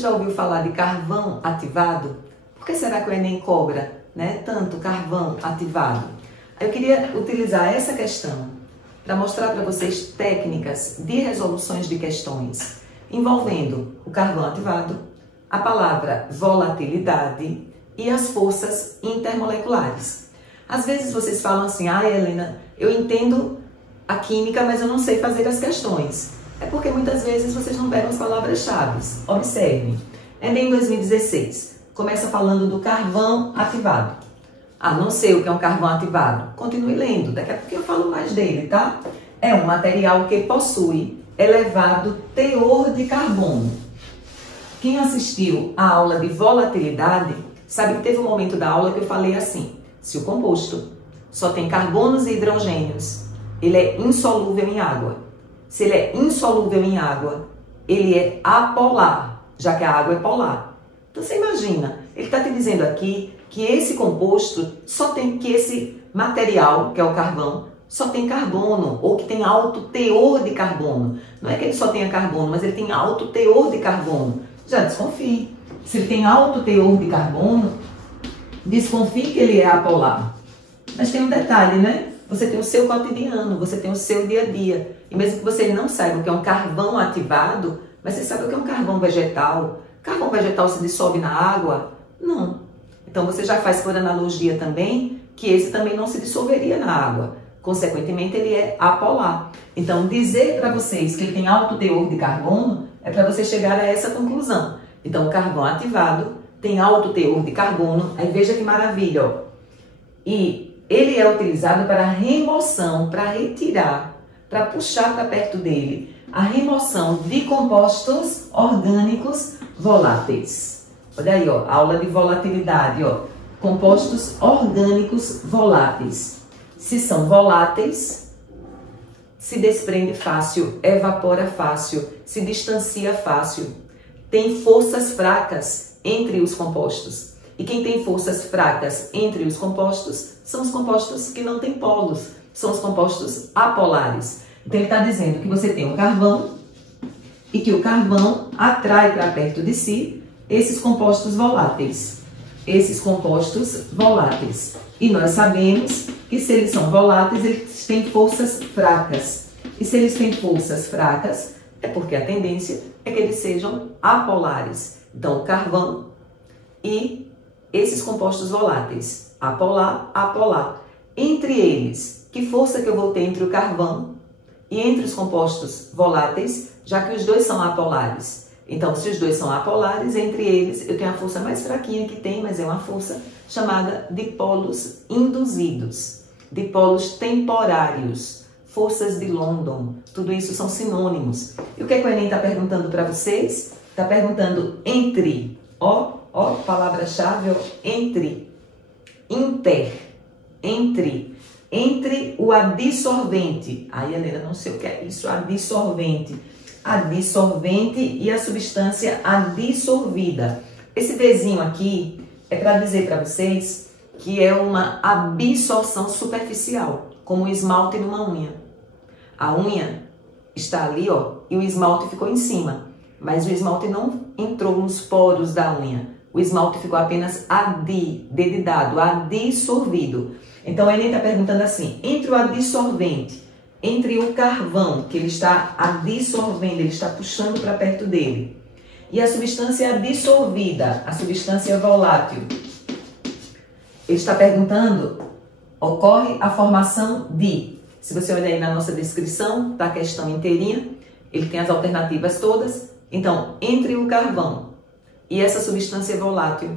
já ouviu falar de carvão ativado? Por que será que o Enem cobra, né, tanto carvão ativado? Eu queria utilizar essa questão para mostrar para vocês técnicas de resoluções de questões envolvendo o carvão ativado, a palavra volatilidade e as forças intermoleculares. Às vezes vocês falam assim: ah, Helena, eu entendo a química, mas eu não sei fazer as questões. É porque muitas vezes vocês não pegam as palavras-chave. Observem, Enem 2016 começa falando do carvão ativado. Ah, não sei o que é um carvão ativado. Continue lendo, daqui a pouco eu falo mais dele, tá? É um material que possui elevado teor de carbono. Quem assistiu à aula de volatilidade sabe que teve um momento da aula que eu falei assim: se o composto só tem carbonos e hidrogênios, ele é insolúvel em água. Se ele é insolúvel em água, ele é apolar, já que a água é polar. Então você imagina, ele está te dizendo aqui que esse composto só tem, que esse material, que é o carvão, só tem carbono, ou que tem alto teor de carbono. Não é que ele só tenha carbono, mas ele tem alto teor de carbono. Já desconfie. Se ele tem alto teor de carbono, desconfie que ele é apolar. Mas tem um detalhe, né? Você tem o seu cotidiano, você tem o seu dia a dia. E mesmo que você não saiba o que é um carvão ativado, mas você sabe o que é um carvão vegetal. Carvão vegetal se dissolve na água? Não. Então você já faz por analogia também que esse também não se dissolveria na água. Consequentemente, ele é apolar. Então, dizer para vocês que ele tem alto teor de carbono é para você chegar a essa conclusão. Então, o carvão ativado tem alto teor de carbono. Aí veja que maravilha, ó. E ele é utilizado para remoção, para retirar, para puxar para perto dele a remoção de compostos orgânicos voláteis. Olha aí, ó, aula de volatilidade, ó. Compostos orgânicos voláteis. Se são voláteis, se desprende fácil, evapora fácil, se distancia fácil. Tem forças fracas entre os compostos. E quem tem forças fracas entre os compostos são os compostos que não têm polos, são os compostos apolares. Então ele está dizendo que você tem um carvão e que o carvão atrai para perto de si esses compostos voláteis. Esses compostos voláteis. E nós sabemos que se eles são voláteis, eles têm forças fracas. E se eles têm forças fracas, é porque a tendência é que eles sejam apolares. Então, o carvão e esses compostos voláteis, apolar, apolar. Entre eles, que força que eu vou ter entre o carvão e entre os compostos voláteis, já que os dois são apolares? Então, se os dois são apolares, entre eles eu tenho a força mais fraquinha que tem, mas é uma força chamada dipolos induzidos, dipolos temporários, forças de London. Tudo isso são sinônimos. E o que é que o Enem está perguntando para vocês? Está perguntando entre, ó, palavra-chave, ó, entre, inter, entre o adsorvente. Aí, Helena, não sei o que é isso, adsorvente. Adsorvente e a substância adsorvida. Esse Dzinho aqui é para dizer para vocês que é uma absorção superficial, como o esmalte numa unha. A unha está ali, ó, e o esmalte ficou em cima, mas o esmalte não entrou nos poros da unha. O esmalte ficou apenas dedidado, adsorvido. Então, o Enem está perguntando assim, entre o adsorvente, entre o carvão, que ele está adsorvendo, ele está puxando para perto dele, e a substância dissolvida, a substância volátil, ele está perguntando, ocorre a formação de, se você olhar aí na nossa descrição, tá a questão inteirinha, ele tem as alternativas todas. Então, entre o carvão e essa substância volátil,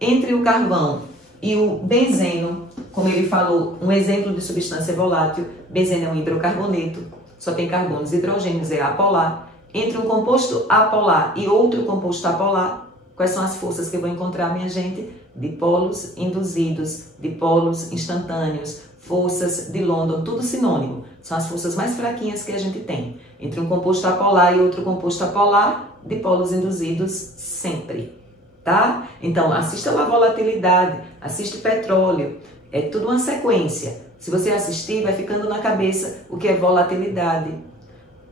entre o carvão e o benzeno, como ele falou, um exemplo de substância volátil, benzeno é um hidrocarboneto, só tem carbonos e hidrogênios, é apolar. Entre um composto apolar e outro composto apolar, quais são as forças que eu vou encontrar, minha gente? Dipolos induzidos, dipolos instantâneos, forças de London, tudo sinônimo. São as forças mais fraquinhas que a gente tem. Entre um composto apolar e outro composto apolar, dipolos induzidos sempre. Tá? Então, assista lá a volatilidade, assiste petróleo, é tudo uma sequência. Se você assistir, vai ficando na cabeça o que é volatilidade.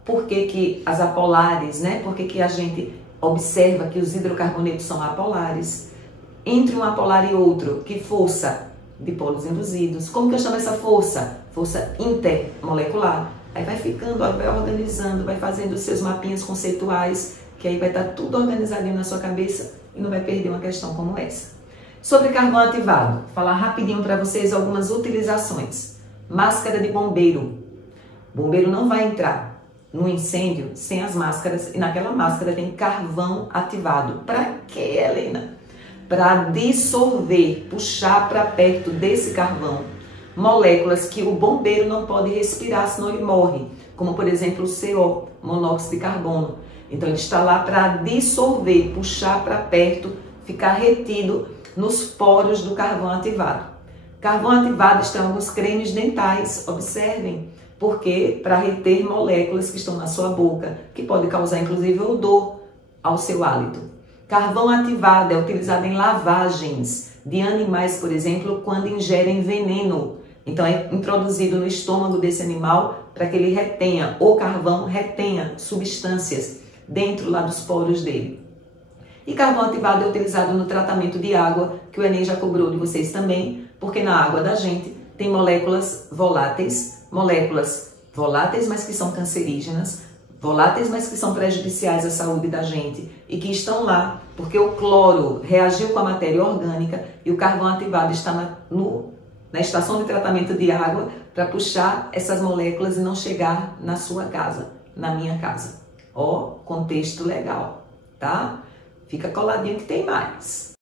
Por que que as apolares, né? Por que que a gente observa que os hidrocarbonetos são apolares. Entre um apolar e outro, que força? Dipolos induzidos. Como que eu chamo essa força? Força intermolecular. Aí vai ficando, vai organizando, vai fazendo os seus mapinhas conceituais, que aí vai estar tudo organizadinho na sua cabeça e não vai perder uma questão como essa. Sobre carvão ativado, falar rapidinho para vocês algumas utilizações. Máscara de bombeiro. Bombeiro não vai entrar no incêndio sem as máscaras e naquela máscara tem carvão ativado. Para quê, Helena? Para dissolver, puxar para perto desse carvão moléculas que o bombeiro não pode respirar, senão ele morre, como por exemplo o CO, monóxido de carbono. Então ele está lá para dissolver, puxar para perto, ficar retido nos poros do carvão ativado. Carvão ativado está em alguns cremes dentais, observem, porque para reter moléculas que estão na sua boca, que pode causar inclusive odor ao seu hálito. Carvão ativado é utilizado em lavagens de animais, por exemplo, quando ingerem veneno. Então é introduzido no estômago desse animal para que ele retenha, o carvão retenha substâncias dentro lá dos poros dele. E carvão ativado é utilizado no tratamento de água, que o Enem já cobrou de vocês também, porque na água da gente tem moléculas voláteis, mas que são cancerígenas, voláteis, mas que são prejudiciais à saúde da gente e que estão lá porque o cloro reagiu com a matéria orgânica e o carvão ativado está na estação de tratamento de água para puxar essas moléculas e não chegar na sua casa, na minha casa. Ó, contexto legal, tá? Fica coladinho que tem mais.